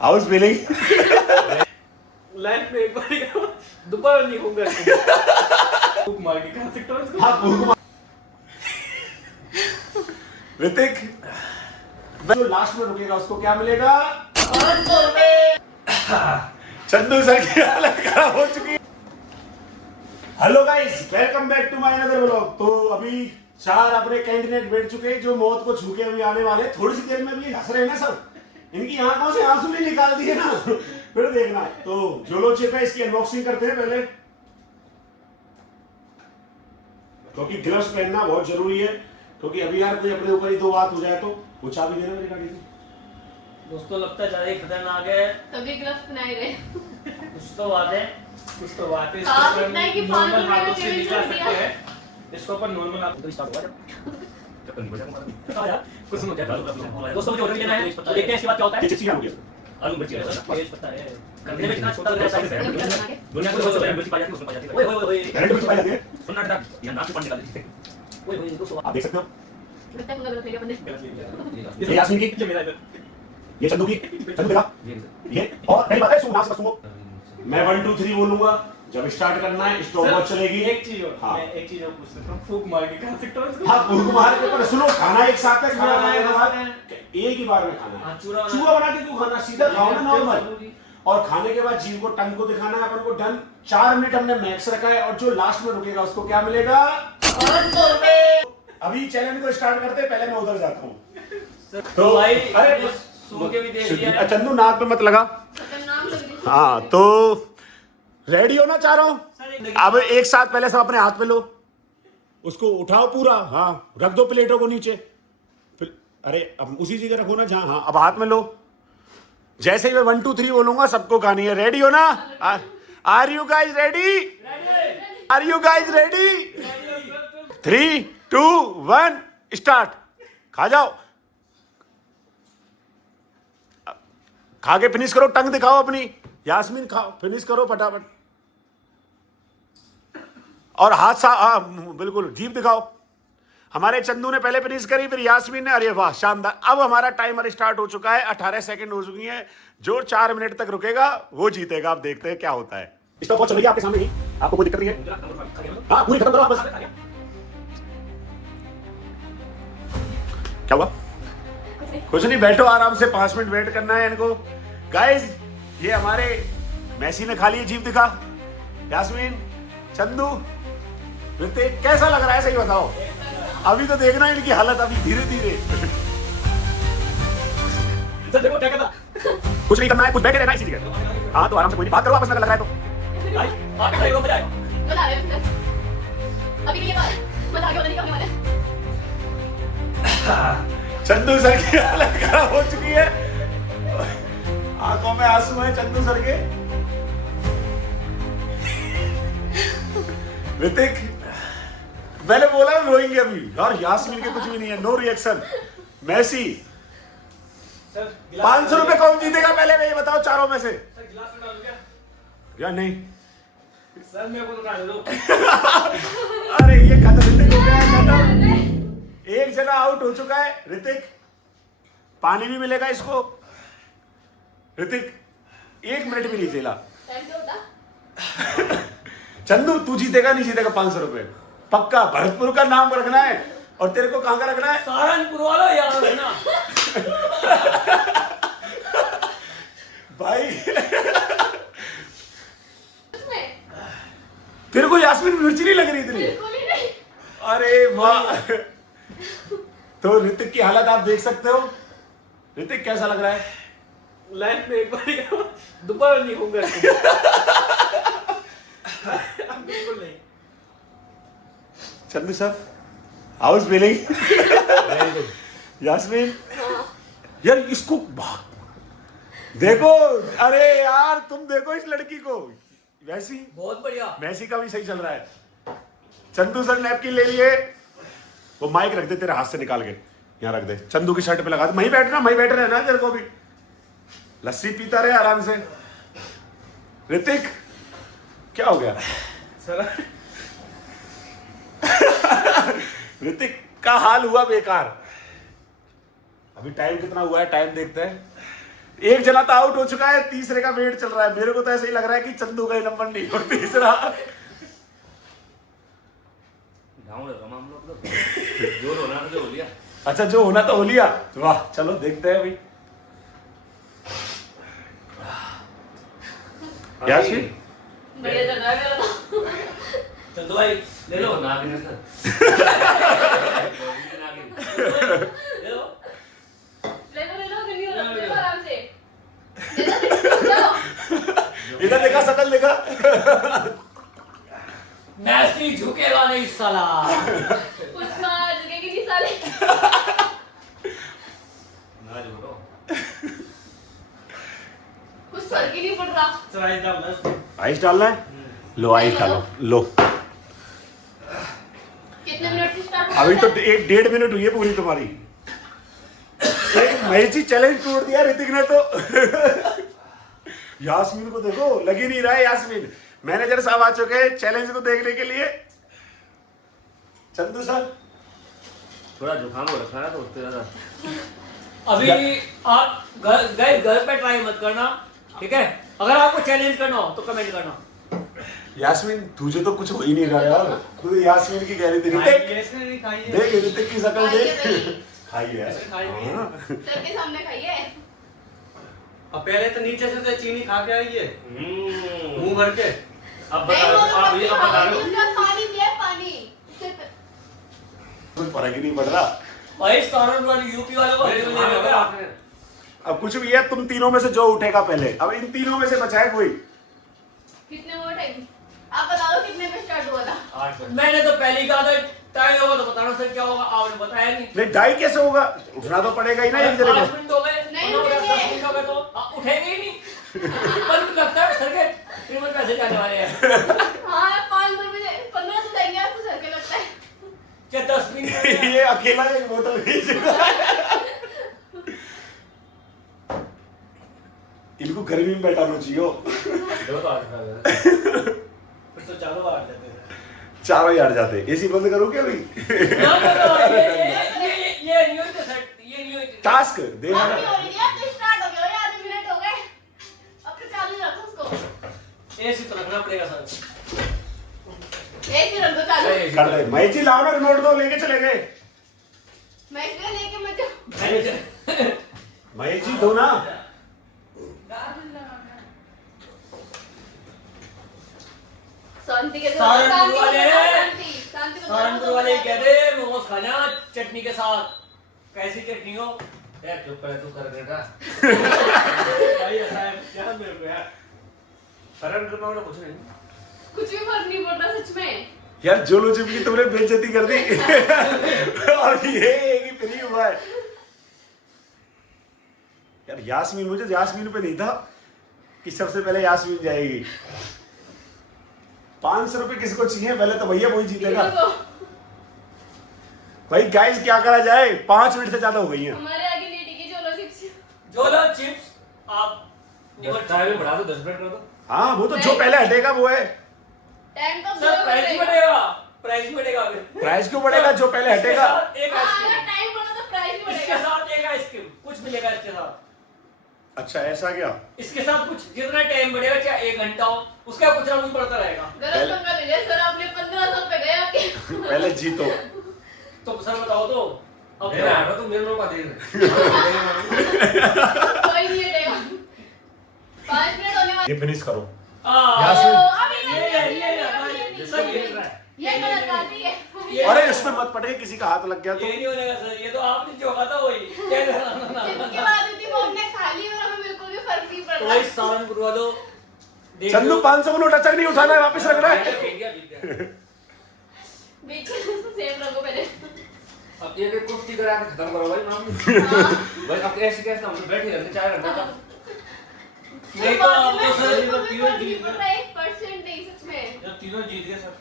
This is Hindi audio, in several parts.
हाउस फीलिंग लाइफ में एक बार दोबारा नहीं होगा। फूक मार के खा सकता हूँ इसको। हाँ फूक मार। ऋतिक जो लास्ट में रुकेगा उसको क्या मिलेगा? 500 रुपए। चंदू सर की हालत खराब हो चुकी है। Hello guys, welcome back to my another vlog. तो अभी 4 अपने कैंडिडेट बैठ चुके हैं जो मौत को छू के अभी आने वाले। थोड़ी सी देर में भी हंस रहे हैं ना सब, इनकी आंखों से आंसू नहीं निकाल दिए ना फिर देखना। तो जोलो चिप है, इसकी अनबॉक्सिंग करते हैं पहले, क्योंकि ग्लव्स पहनना बहुत जरूरी है। क्योंकि अभी यार कोई अपने ऊपर ही दो बात हो जाए तो वो चाबी देना मेरी गाड़ी की। दोस्तों लगता है ज्यादा ही खतरनाक है। तभी ग्लव्स पहनाए रहे। कुछ तो बात है, कुछ तो बात है। आप इतना है कि नॉर्मल 500 हाथों रुपए से में निकाल चेंज कर सकते हैं इसको अपन। नॉर्मल हाथों से स्टार्ट होगा कुछ सुनो क्या दोस्तों, मुझे ऑर्डर लेना है, देखते हैं इसके बाद क्या होता है। चिप्स क्या हो गया? आलू मिर्ची है, तेज पत्ता है, करने में कितना छोटा लग रहा है साइज है। दुनिया को सोचो मिर्ची पा जाती है, उसमें पा जाती है। ओए ओए ओए करंट में चिपकाई जाती है। सुनना बेटा, ये नाक से पानी निकाल देती है। ओए ओए दोस्तों आप देख सकते हो, लगता है गलत ले लिया बंदे। ये यास्मीन की, ये मेरा इधर, ये चंदू की। चंदू देखा ये, और नहीं पता है सुन, नाम से सुनो। मैं 1 2 3 बोलूंगा, जब स्टार्ट करना है स्टॉप वॉच चलेगी। एक चीज और, हाँ। मैं एक चीज और पूछ सकता हूं, फूक मार के खा सकता हूं इसको? हाँ फूक मार के, पर सुनो, खाना एक साथ है, खाना खाने के बाद हाँ, एक ही बार में खाना है। चूरा बना के क्यों खाना, सीधा खाओ ना नॉर्मल। और खाने के बाद जीभ को, टंग को दिखाना है अपन को। डन। 4 मिनट हमने मैक्स रखा है, और जो लास्ट में रुकेगा उसको क्या मिलेगा? 500 रुपए। अभी चैलेंज को स्टार्ट करते हैं, पहले मैं उधर जाता हूँ। तो भाई अरे सुन के भी देख लिया है। चंदू नाक पे मत लगा। खतरनाक लग रही है। हाँ तो रेडी हो ना चारों? अब एक साथ पहले सब अपने हाथ पे लो, उसको उठाओ पूरा। हाँ रख दो प्लेटों को नीचे। फिर अरे अब उसी जगह रखो ना जहाँ। हाँ अब हाथ में लो। जैसे ही मैं 1 2 3 बोलूंगा सबको खानी है। रेडी हो ना? Are you guys ready? Are you guys ready? 3 2 1 start. खा जाओ, खा के फिनिश करो। टंग दिखाओ अपनी। यास्मीन खाओ, फिनिश करो फटाफट। और हाथ सा, हाँ बिल्कुल, जीभ दिखाओ। हमारे चंदू ने पहले फिनिश करी, फिर यास्मीन ने। अरे वाह शानदार। अब हमारा टाइमर स्टार्ट हो चुका है। 18 सेकंड हो चुकी है। जो 4 मिनट तक रुकेगा वो जीतेगा। आप देखते हैं क्या होता है। स्टॉप वॉच चलेगी आपके सामने ही, आपको कोई दिक्कत नहीं है। हाँ पूरी खत्म करो आप बस। क्या हुआ? कुछ नहीं, बैठो आराम से। 5 मिनट वेट करना है इनको। गाइज ये हमारे मैसी ने खा लिए। जीभ दिखा। यास्मीन, चंदू, ऋतिक, कैसा लग रहा है सही बताओ? अभी तो देखना है इनकी हालत, अभी धीरे धीरे। देखो क्या करना, कुछ नहीं करना है, कुछ बैठे रहना इसी जगह। हाँ तो आराम से, कोई नहीं, बात करो आपस में अगर लग रहा है तो। बता रहे हैं अभी ये बात मजा आगे होने वाला है। चंदू सर की हालत खराब हो चुकी है, आंखों में आंसू है चंदू सर के। ऋतिक मैंने बोला रोएंगे अभी, और यास्मीन के कुछ भी नहीं है, नो रिएक्शन। मैसी 500 रुपए कौन जीतेगा पहले मैं ये बताओ चारों में से? गिलास में डालूं क्या? या नहीं? सर मेरे को तो डाल दो। अरे ये खत्म, ऋतिक हो गया है खत्म। एक जना आउट हो चुका है। ऋतिक पानी भी मिलेगा इसको। ऋतिक 1 मिनट भी नहीं झेला। टाइम क्या होता? चंदू तू जीतेगा नहीं जीतेगा 500 रुपए पक्का। भरतपुर का नाम रखना है, और तेरे को कहां का रखना है? सहारनपुर वाला यार है ना भाई उसमें तेरे को यास्मीन मिर्ची नहीं लग रही इतनी? बिल्कुल ही नहीं। अरे वाह। तो ऋतिक की हालत आप देख सकते हो। ऋतिक कैसा लग रहा है? लाइफ में एक बार दोबारा नहीं होगा इसको। बिल्कुल नहीं। Chandu sir how's feeling? Yasmin यार इसको देखो। अरे यार तुम देखो इस लड़की को, वैसी बहुत बढ़िया। मैसी का भी सही चल रहा है। चंदू सर नैपकिन ले लिए। वो माइक रख दे तेरे हाथ से निकाल के, यहाँ रख दे, चंदू की शर्ट पे लगा दे। वहीं बैठना, वहीं बैठ रहे ना, तेरे को भी लस्सी पीता रहे आराम से। ऋतिक क्या हो गया? सर ऋतिक का हाल हुआ बेकार। अभी टाइम कितना हुआ है, टाइम देखते हैं। एक जना तो आउट हो चुका है, तीसरे का वेट चल रहा है। मेरे को तो ऐसे ही लग रहा है कि चंदू का ही नंबर नहीं और तीसरा जो होना था जो हो लिया। अच्छा जो होना तो हो लिया। वाह चलो देखते हैं भाई। यास्मीन बढ़िया चल रहा है मेरा तो। चंदू भाई ले लो नागिन सर। ले लो नहीं हो रहा, ले लो आराम से। चलो। इधर देखा, शकल देखा। मैसी झुकेगा नहीं साला। पुष्पा झुकेगी नहीं साले। ना झुको। कुछ फर्क ही नहीं पड़ रहा। चराई डाल बस। आइस डालना है, लो आइस डालो लो। कितने मिनट से स्टार्ट हुआ अभी तो है? 1.5 मिनट हुई है पूरी तुम्हारी। एक मैची चैलेंज तोड़ दिया ऋतिक ने तो। यास्मीन को देखो, लग ही नहीं रहा है यास्मीन। मैनेजर साहब आ चुके हैं चैलेंज को देखने के लिए। चंदू सर थोड़ा जुकाम हो रखा है तो उससे ज्यादा। अभी आप घर पे ट्राई मत करना, ठीक है? अगर आपको चैलेंज करना हो तो कमेंट करना। यास्मीन तुझे तो कुछ हो ही नहीं रहा यार। तू तो यास्मीन की कह रही थी ऋतिक। देख ऋतिक की शक्ल देख। खाई है हाँ। सर के सामने खाइए। अब पहले तो नीचे से तो चीनी खा के आई है मुंह भर के। अब बता दो आप ये अब बता दो। उसका पानी दिया है, पानी। कोई फर्क ही नहीं पड़ रहा। भाई सारण वाले यूपी वाले को भेज दो आपने। अब कुछ भी है, तुम तीनों में से जो उठेगा पहले। अब इन तीनों में से बचा है कोई। कितने वोट है? आप बता दो कितने में स्टार्ट हुआ था? 8 मैंने तो पहले ही कहा था टाइम होगा तो बताना सर क्या होगा, आपने बताया नहीं। नहीं ढाई कैसे होगा? उठना तो पड़ेगा ही ना एक जने 5 को। मिनट हो गए, नहीं 10 उठेंगे। मिनट हो गए तो उठेंगे ही नहीं। पर लगता है सर के पेमेंट पैसे जाने वाले हैं। हाँ 500 रुपए 15 तो देंगे आपको सर के लगता है। क्या 10 मिनट ये अकेला एक बोतल बेचेगा। इनको गर्मी में बैठाना चाहिए। फिर तो चालू आ जाते हैं। चारों ही हट जाते। एसी बंद करो क्या अभी? ये नहीं होता सर, ये नहीं होता। टास्क देखा अभी हो रही है, अब तो स्टार्ट हो गया है, आधे मिनट हो गए। अब तो चालू रखो उसको। ऐसे तो रखना पड़ेगा सर। ऐसे रख दो चालू। कर दे। मैची लाओ ना, रिमोट दो, लेके चले गए। मैं इसलिए लेके मत जाओ। मैची दो ना। शांति के साथ सहारनपुर वाले शांति सहारनपुर वाले ही कहते हैं मोमोज खाना चटनी के साथ। कैसी चटनी हो यार? चुप कर तू कर बेटा। भाई ऐसा है क्या मेरे को यार? सहारनपुर में कुछ नहीं, कुछ भी फर्क नहीं पड़ रहा सच में। यार जोलोजिम की तुमने बेइज्जती कर दी। और ये एक ही फ्री हुआ है। यार यास्मीन, मुझे यास्मीन पे नहीं था कि सबसे पहले यास्मीन जाएगी। 500 रुपए किसको चाहिए? पहले तो भैया वही जीतेगा। भाई गाइस क्या करा जाए? 5 मिनट से ज्यादा हो गई हैं। हमारे आगे नहीं टिकी जोलो चिप्स। जोला चिप्स आप टाइम बढ़ा दो, 10 मिनट कर दो। हाँ वो तो जो पहले हटेगा वो है। टाइम तो सर प्राइस बढ़ेगा, प्राइस बढ़ेगा। प्राइस क्यों बढ़ेगा? जो पहले हटेगा। एक अगर आइसक्रीम टाइम बढ़ा तो प्राइस भी इसके बढ़ेगा। साथ, एक आइसक्रीम कुछ मिलेगा इसके साथ। अच्छा ऐसा क्या? इसके साथ कुछ जितना टाइम बढ़ेगा, चाहे 1 घंटा हो, उसका कुछ ना कुछ बढ़ता रहेगा। गलत पंगा ले लिया सर आपने। 1500 पे गए आपके। पहले जीतो। तो सर बताओ तो अब मेरा आएगा तो मेरे को दे। कोई नहीं हटेगा। 5 मिनट होने वाले। ये फिनिश करो। यास्मीन। ये गलत बात है ये। अरे इसमें मत पड़े, किसी का हाथ लग गया तो। ये नहीं होगा सर, ये तो आपने जो कहा था वही। जिसके बाद थी वो हमने खा ली और हमें बिल्कुल भी फर्क नहीं पड़ तो रहा। भाई सहारनपुर वालों चंदू 500 का नोट अचक नहीं उठाना है, वापस रखना है। बीच में सेव रखो पहले। अब ये भी कुश्ती करा के खत्म करो भाई मामले। भाई अब ऐसे कैसे हम बैठे रहते 4 घंटे तक। नहीं तो आपको सर बिल्कुल भी तीनों फर्क नहीं जीत पड़ गए। रहा 1% नहीं सच में। जब तीनों जीत गए सर।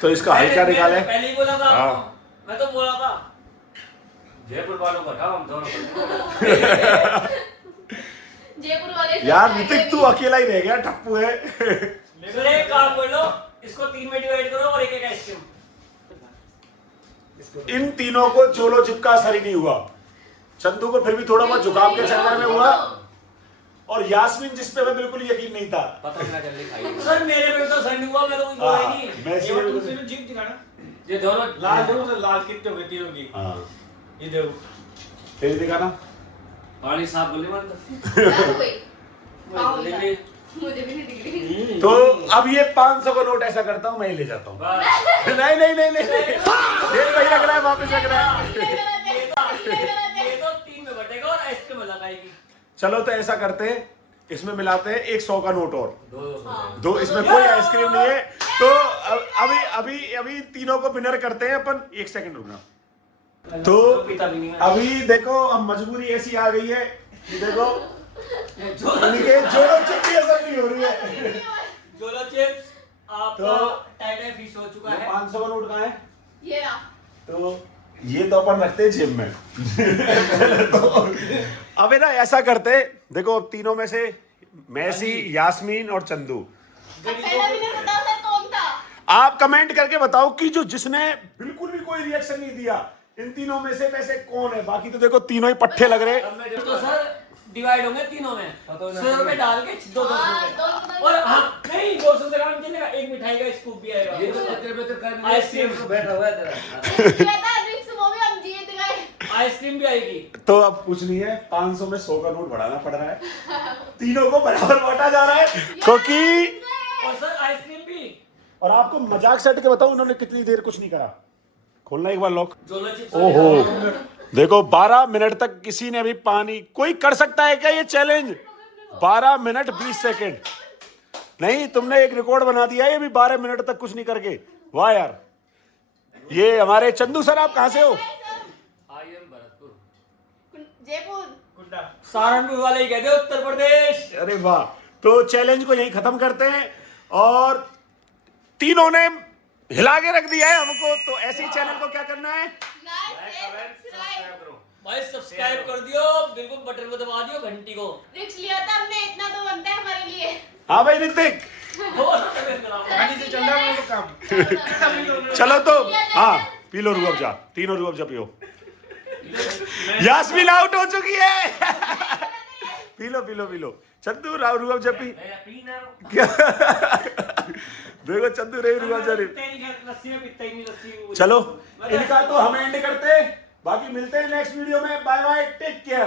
तो इसका हल क्या निकाले? पहले ही बोला था हाँ। आपको। मैं तो बोला था जयपुर वालों को हटाओ, हम दोनों को। जयपुर वाले यार ऋतिक तू अकेला ही रह गया, टप्पू है। सर एक काम कर लो, इसको 3 में डिवाइड करो और एक आइसक्रीम। इन तीनों को जोलो चिपका असर ही नहीं हुआ। चंदू को फिर भी थोड़ा बहुत जुकाम के चक्कर में हुआ। और यास्मीन जिस पे मैं बिल्कुल यकीन नहीं था। पता ना चल खाई सर मेरे पे तो सर हुआ मैं तो कुछ बोला ही नहीं। मैसी ये तुम तीनों जीत दिखाना ये दोनों लाल दो से लाल कितने हुए तीनों की हाँ ये देखो तेरी दिखाना। पानी साफ बोले मत क्या हुई हाँ मुझे हुई भी- मुझे भी नहीं दिख रही तो अब ये 500 का नोट ऐसा करता हूँ मैं ही ले जाता हूँ। बस नहीं नहीं नहीं नहीं जेल वही रख रहा है वापस रख रहा है। ये तो 3 में बटेगा और आइसक्रीम अलग आएगी। चलो तो ऐसा करते हैं इसमें मिलाते हैं 100 का नोट और दो दो, इसमें कोई आइसक्रीम नहीं है। तो अभी अभी अभी तीनों को विनर करते हैं अपन। 1 सेकंड रुकना। तो पीता भी नहीं मैं। अभी देखो अब मजबूरी ऐसी आ गई है कि देखो जो इनके जोड़ों चिट्ठी असर नहीं हो रही है। जोलो चिप्स आपका तो टाइट फिश हो चुका है। 500 का नोट कहाँ है? ये रहा तो ये तो अपन रखते हैं जेब में। तो अबे ना ऐसा करते, देखो अब तीनों में से मैसी, यास्मीन और चंदू, पहला भी नहीं पता सर कौन था आप कमेंट करके बताओ कि जो जिसने बिल्कुल भी कोई रिएक्शन नहीं दिया इन तीनों में से वैसे कौन है। बाकी तो देखो तीनों ही पट्टे लग रहे। अब मैं तो सर डिवाइड होंगे तीनों में 100 रुपए डाल के 200 रुपए और हाँ नहीं 200 से काम चलेगा। एक मिठाई का स्कूप भी आएगा। ये तो पत्र कर आइसक्रीम बैठा हुआ है तेरा। ये था रिक्स वो भी हम जीत गए आइसक्रीम भी आएगी। तो अब कुछ नहीं है, 500 में 100 का नोट बढ़ाना पड़ रहा है। तीनों को बराबर बांटा जा रहा है क्योंकि और सर आइसक्रीम भी। और आपको मजाक सेट के बताऊं उन्होंने कितनी देर कुछ नहीं करा। खोलना एक बार लॉक। जोलो चिप्स ओहो देखो 12 मिनट तक किसी ने भी पानी, कोई कर सकता है क्या ये चैलेंज? 12 मिनट 20 सेकंड नहीं, तुमने एक रिकॉर्ड बना दिया है ये भी 12 मिनट तक कुछ नहीं करके। वाह यार। ये हमारे चंदू सर, आप कहां से हो? आई एम भरतपुर जयपुर कुंडा सहारनपुर वाले ही कहते उत्तर प्रदेश। अरे वाह। तो चैलेंज को यहीं खत्म करते हैं और तीनों ने हिला के रख दिया है हमको। तो ऐसे ही चैनल को क्या करना है? भाई सब्सक्राइब कर दियो, बिल्कुल बटन को दबा दियो, घंटी को। रिक्स लिया था हमने, इतना तो बनता है हमारे लिए हाँ भाई ऋतिक, गाड़ी से चल रहा है वो काम। चलो तो हाँ पी लो रूह अफ़ज़ा, तीनों रूह अफ़ज़ा पियो। यास्मीन आउट हो चुकी है। P low P low P low. Chandu Rooh Afza P. देखो चंदू रे रूह अफ़ज़ा रे। चलो इनका तो हम एंड करते, बाकी मिलते हैं नेक्स्ट वीडियो में। Bye bye, take care.